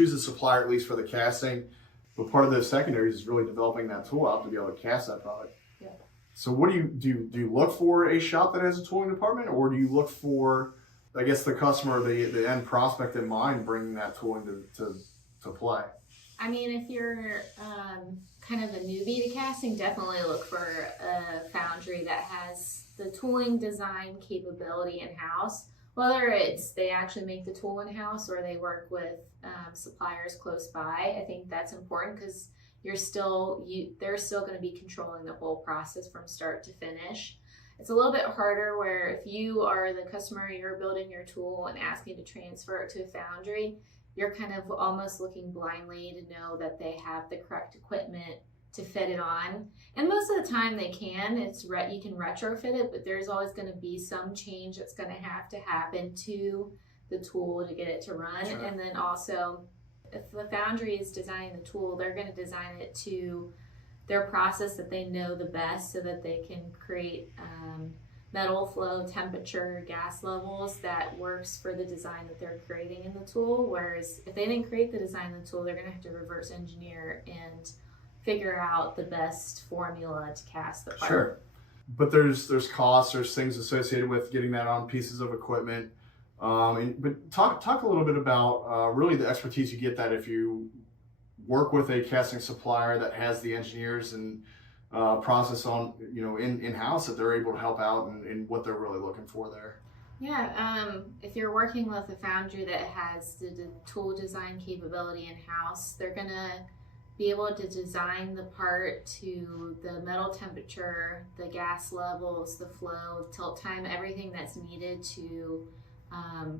choose a supplier, at least for the casting, but part of those secondaries is really developing that tool out to be able to cast that product. Yeah. So what do you look for a shop that has a tooling department, or do you look for, I guess, the customer, the end prospect in mind, bringing that tooling to play? I mean, if you're kind of a newbie to casting, definitely look for a foundry that has the tooling design capability in-house. Whether it's they actually make the tool in-house or they work with suppliers close by, I think that's important because they're still going to be controlling the whole process from start to finish. It's a little bit harder where if you are the customer, you're building your tool and asking to transfer it to a foundry, you're kind of almost looking blindly to know that they have the correct equipment to fit it on. And most of the time they can. You can retrofit it, but there's always going to be some change that's going to have to happen to the tool to get it to run. Sure. And then also, if the foundry is designing the tool, they're going to design it to their process that they know the best so that they can create metal flow, temperature, gas levels that works for the design that they're creating in the tool. Whereas if they didn't create the design of the tool, they're going to have to reverse engineer and figure out the best formula to cast the part. Sure. But there's costs, there's things associated with getting that on pieces of equipment. But talk a little bit about really the expertise you get that if you work with a casting supplier that has the engineers and process on in-house, that they're able to help out in what they're really looking for there. Yeah, if you're working with a foundry that has the tool design capability in-house, they're gonna be able to design the part to the metal temperature, the gas levels, the flow, tilt time, everything that's needed to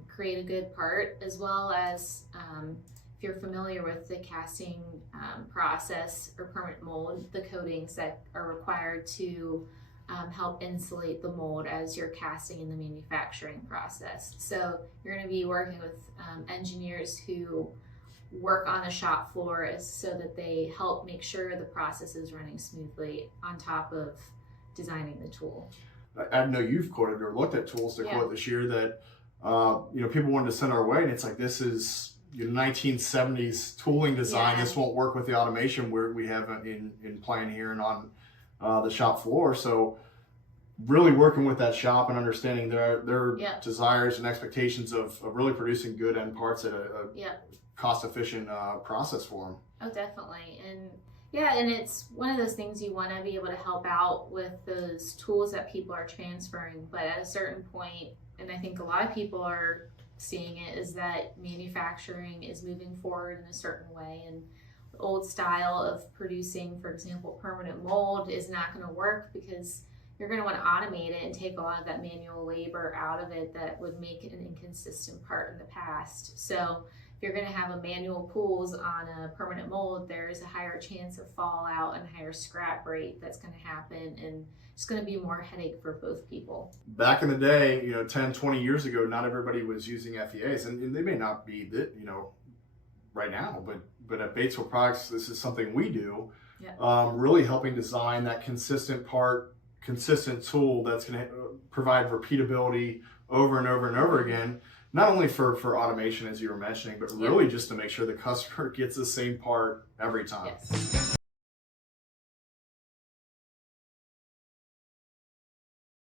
create a good part, as well as if you're familiar with the casting process or permanent mold, the coatings that are required to help insulate the mold as you're casting in the manufacturing process. So you're going to be working with engineers who work on the shop floor so that they help make sure the process is running smoothly on top of designing the tool. I know you've quoted or looked at tools to quote this year that people wanted to send our way, and it's like, this is 1970s tooling design. This won't work with the automation we have in plan here and on the shop floor. So really working with that shop and understanding their desires and expectations of really producing good end parts at a cost efficient process for them. Oh, definitely. And it's one of those things you want to be able to help out with those tools that people are transferring, but at a certain point, and I think a lot of people are seeing it, is that manufacturing is moving forward in a certain way, and the old style of producing, for example, permanent mold is not going to work because you're going to want to automate it and take a lot of that manual labor out of it that would make it an inconsistent part in the past. So if you're going to have a manual pulls on a permanent mold, there's a higher chance of fallout and higher scrap rate that's going to happen, and it's going to be more headache for both people. Back in the day, 10, 20 years ago, not everybody was using FEAs, and they may not be that, right now, but at Batesville Products, this is something we do, really helping design that consistent tool that's going to provide repeatability over and over and over again, not only for automation, as you were mentioning, but really just to make sure the customer gets the same part every time. Yes.